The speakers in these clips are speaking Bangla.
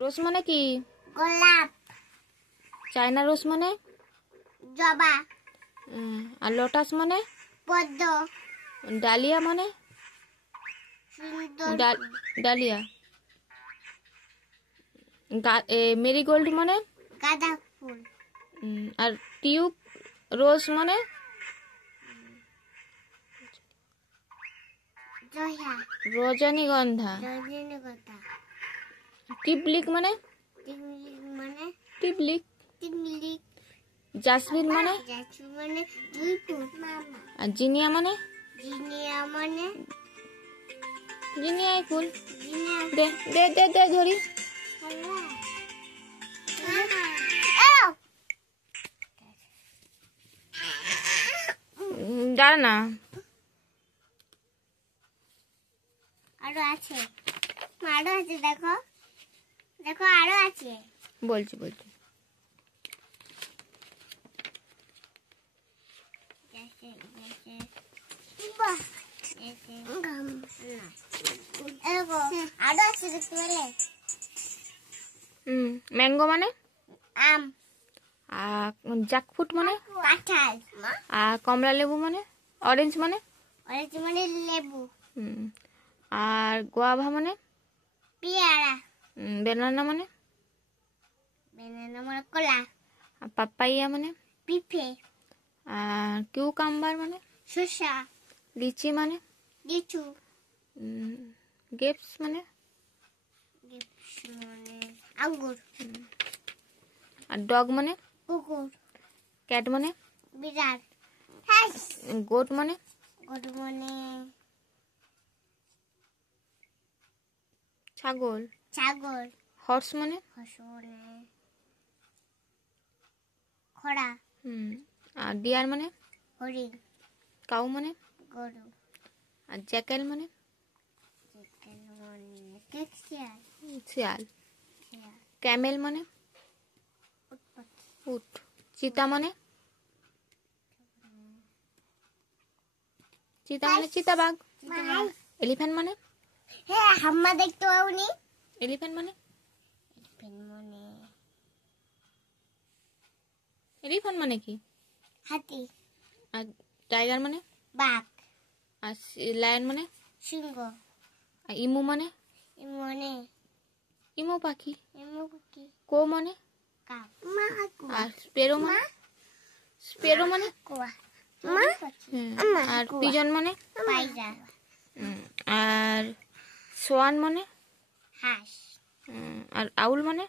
রোজ মানে কি? গোলাপ। চায়না রোজ মানে? জবা। আর লোটাস মানে? পদ্ম। ডালিয়া মানে? ডালিয়া। মেরিগোল্ড মানে? গাঁদা ফুল। আর টিউব রোজ মানে? রজনীগন্ধা। টিবলিক মানে? টিবলিক। জাসমিন মানে? আর জিনিয়া মানে? জিনিয়াই ফুল। দে দে দে দে ধরি। দাঁড়া না। আরো আছে, দেখো দেখো আরো আছে। বলছি আরো আছে দেখতে পেলে? ম্যাঙ্গো মানে? আম। আর জ্যাকফ্রুট মানে? কাঁঠাল। আর কমলা লেবু মানে? অরেঞ্জ মানে? অরেঞ্জ মানে লেবু। আর গোয়াভা মানে? পেয়ারা। বেনানা মানে? বেনানা মানে কলা। আর পাপাইয়া মানে? পিঁপে। আর কিউকাম্বার মানে? শসা। লিচি মানে? লিচু। গ্রেপস মানে? আঙ্গুর। আর ডগ মানে? কুকুর। ক্যাট মানে? বিড়াল। গোট মানে? ছাগল। হর্স মানে? খড়া। আর ডিয়ার মানে? হরিণ। কাউ মানে? গরু। আর জ্যাকেল মানে? শিয়াল। ক্যামেল মানে? উট। চিতা মানে? চিতাবাঘ। এলিফ্যান্ট মানে? হ্যাঁ, হাম্মা দেখতে পাওনি? এলিফ্যান্ট মানে? এলিফ্যান্ট মানে কি? হাতি। আর টাইগার মানে? বাঘ। আর লায়ন মানে? সিংহ। আর ইমু মানে? ইমু পাখি। কো মানে? কাক। আর স্পেরো মানে? আর পিজন মানে? পায়রা। আর সোয়ান মানে? হাঁস। আর আউল মানে?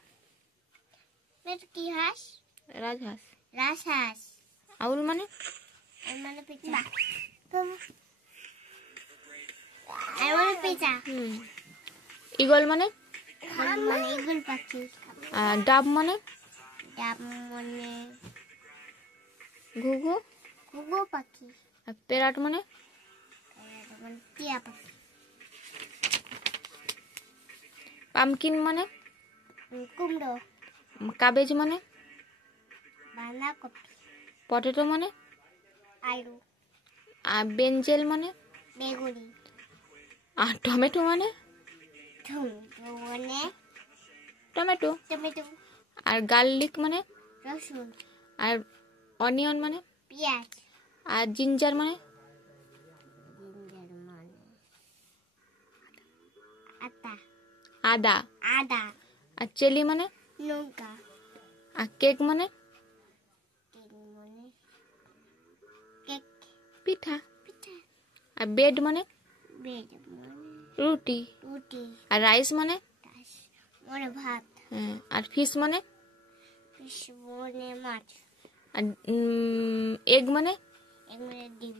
কি হাঁস? রাজহাঁস। আউল মানে? পেঁচা। ইগল মানে? ইগল পাখি। আর ডাব মানে? ঘুঘু পাখি। আর প্যারট মানে? টিয়া পাখি। পামকিন মানে? কুমড়ো। কাবেজ মানে? বাঁধাকপি। পটেটো মানে? আলু। আর বেঞ্জেল মানে? বেগুনি। আর টমেটো মানে? টমেটো। আর গার্লিক মানে? রসুন। আর অনিয়ন মানে? পেঁয়াজ। আর জিঞ্জার মানে? আদা। আর চেলি মানে? লঙ্কা। আর কেক মানে? পিঠা। আর বেড মানে? রুটি। আর রাইস মানে? ভাত। আর ফিশ মানে? মাছ। আর এগ মানে? ডিম।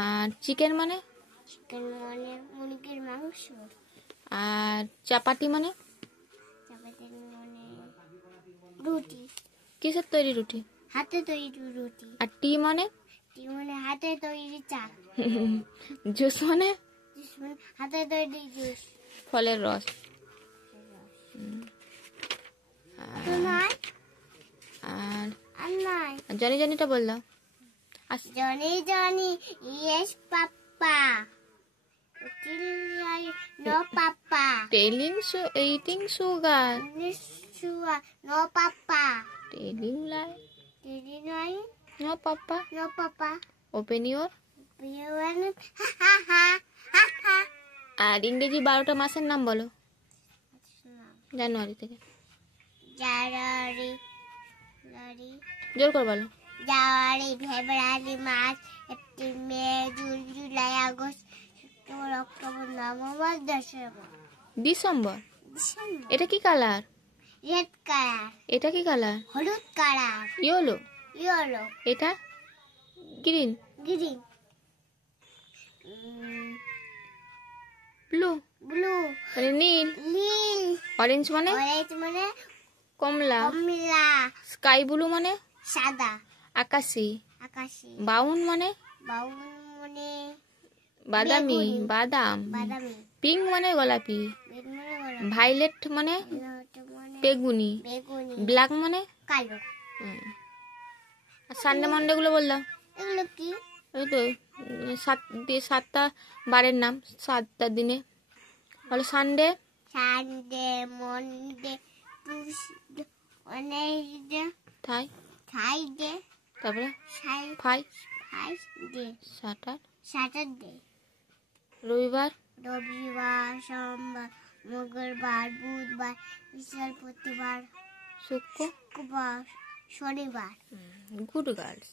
আর চিকেন মানে? মুরগির মাংস। আর চাপাতি মানে? রুটি। কিসের তৈরি রুটি? হাতে তৈরি রুটি। আর টি মানে? হাতে তৈরি চা। জুস মানে? হাতে তৈরি জুস। ফলের রস। আর জনিটা বল দাও। Johnny yes papa. No papa. Eating sugar. This sugar. No papa. Telling lie. Did you know it? No papa. No papa. Open your. You want it? Ha ha ha. Ha ha. আর ইংরেজি 12টা মাসের নাম বলো জানুয়ারি থেকে। January. জোর করে বলো। January, February, March, April, May, June, July, August, September, October, November, December. December. এটা কি কালার? Red color. এটা কি কালার? হলুদ color. ইয়েলো। Yellow. এটা গ্রিন। Green. Blue Blue. মানে নীল। Neil. অরেঞ্জ মানে Orange মানে কমলা। কমলা. স্কাই ব্লু মানে সাদা. আকাশি। আকাশি. ব্রাউন মানে ব্রাউন মানে বাদামি। বেগুনি। বাদাম। বাদামি. পিঙ্ক মানে গোলাপি। রেড মানে গোলাপি। ভাইলেট মানে Yellow মানে বেগুনি। বেগুনি। ব্ল্যাক মানে কালো। আর সানডে মন্ডে গুলো বললাম। এগুলো কি? ওই তো 7টা বারের নাম 7টা দিনে হলো Sunday, Sunday, Monday, Tuesday, Wednesday, Friday, তারপরে ফ্রাইডে, স্যাটারডে, রবিবার, সোমবার, মঙ্গলবার, বুধবার, বৃহস্পতিবার, শুক্রবার, শনিবার। Good girls.